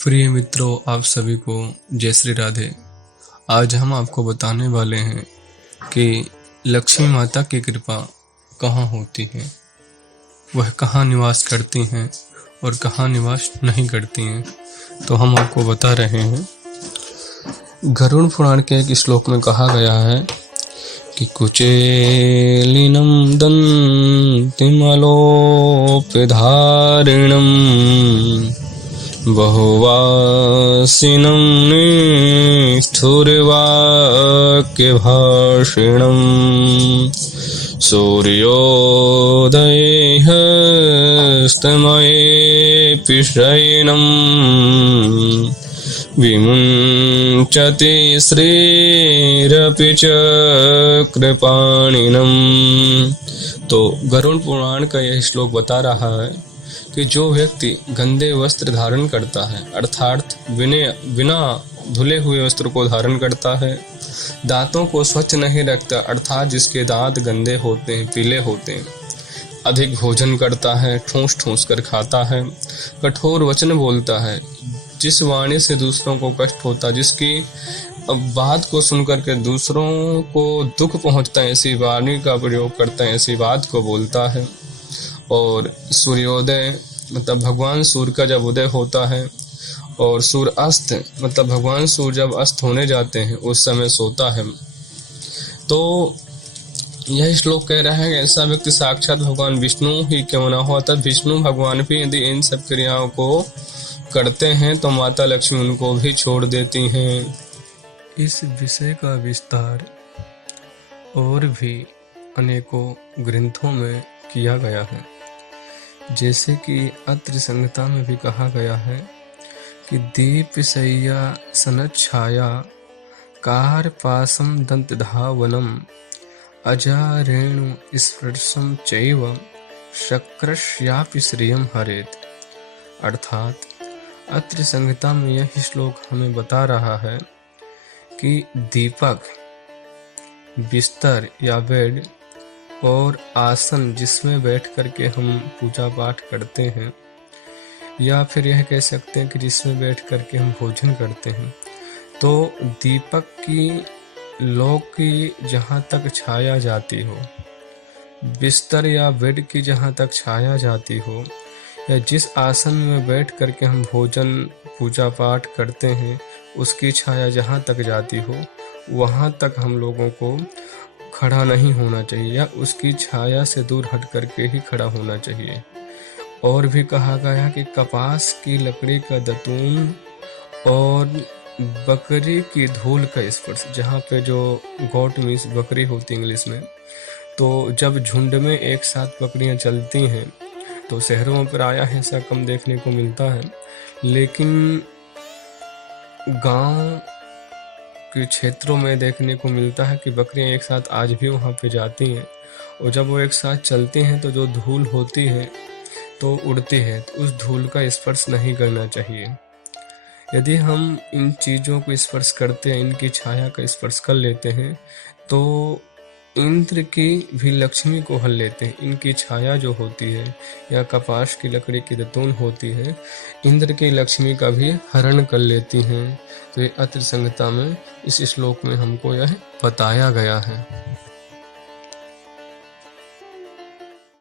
प्रिय मित्रों, आप सभी को जय श्री राधे। आज हम आपको बताने वाले हैं कि लक्ष्मी माता की कृपा कहाँ होती है, वह कहाँ निवास करती हैं और कहाँ निवास नहीं करती हैं। तो हम आपको बता रहे हैं। गरुड़ पुराण के एक श्लोक में कहा गया है कि कुचेलिनं दन्तिमलोपधारिणम् बहुवासिनं निष्ठुरवाक्यभाषिणम् सूर्योदये हस्तमयेऽपि शयनम् विमुञ्चति श्रीरपि चक्रपाणिनम्। तो गरुड़ पुराण का यह श्लोक बता रहा है कि जो व्यक्ति गंदे वस्त्र धारण करता है, अर्थात बिना धुले हुए वस्त्र को धारण करता है, दांतों को स्वच्छ नहीं रखता, अर्थात जिसके दांत गंदे होते हैं, पीले होते हैं, अधिक भोजन करता है, ठूस ठूस कर खाता है, कठोर वचन बोलता है, जिस वाणी से दूसरों को कष्ट होता, जिसकी बात को सुनकर के दूसरों को दुख पहुंचता है, ऐसी वाणी का प्रयोग करता है, ऐसी बात को बोलता है। और सूर्योदय मतलब भगवान सूर्य का जब उदय होता है और सूर्य अस्त मतलब भगवान सूर्य जब अस्त होने जाते हैं उस समय सोता है। तो यह श्लोक कह रहा है कि ऐसा व्यक्ति साक्षात भगवान विष्णु ही क्यों न हो, तब विष्णु भगवान भी यदि इन सब क्रियाओं को करते हैं तो माता लक्ष्मी उनको भी छोड़ देती हैं। इस विषय का विस्तार और भी अनेकों ग्रंथों में किया गया है, जैसे कि अत्रि संहिता में भी कहा गया है कि दीपशय्या सनच्छाया कारपासम दंतधावनम अजारेणु स्पर्शम चैव शक्रस्यापि श्रियम हरेत। अर्थात अत्रि संहिता में यह श्लोक हमें बता रहा है कि दीपक, बिस्तर या बेड और आसन जिसमें बैठ करके हम पूजा पाठ करते हैं, या फिर यह कह सकते हैं कि जिसमें बैठ करके हम भोजन करते हैं, तो दीपक की लौ की जहाँ तक छाया जाती हो, बिस्तर या बेड की जहाँ तक छाया जाती हो, या जिस आसन में बैठ करके हम भोजन पूजा पाठ करते हैं उसकी छाया जहाँ तक जाती हो, वहाँ तक हम लोगों को खड़ा नहीं होना चाहिए या उसकी छाया से दूर हट करके ही खड़ा होना चाहिए। और भी कहा गया कि कपास की लकड़ी का दतून और बकरी की धूल का स्पर्श, जहाँ पे जो गोट मीन्स बकरी होती इंग्लिश में, तो जब झुंड में एक साथ बकरियां चलती हैं तो शहरों में प्रायः ऐसा कम देखने को मिलता है, लेकिन गांव के क्षेत्रों में देखने को मिलता है कि बकरियां एक साथ आज भी वहां पे जाती हैं, और जब वो एक साथ चलती हैं तो जो धूल होती है तो उड़ती है, तो उस धूल का स्पर्श नहीं करना चाहिए। यदि हम इन चीज़ों को स्पर्श करते हैं, इनकी छाया का स्पर्श कर लेते हैं, तो इंद्र की भी लक्ष्मी को हल लेते हैं। इनकी छाया जो होती है या कपास की लकड़ी की दतून होती है, इंद्र की लक्ष्मी का भी हरण कर लेती हैं। तो ये अत्रि संहिता में इस श्लोक में हमको यह बताया गया है।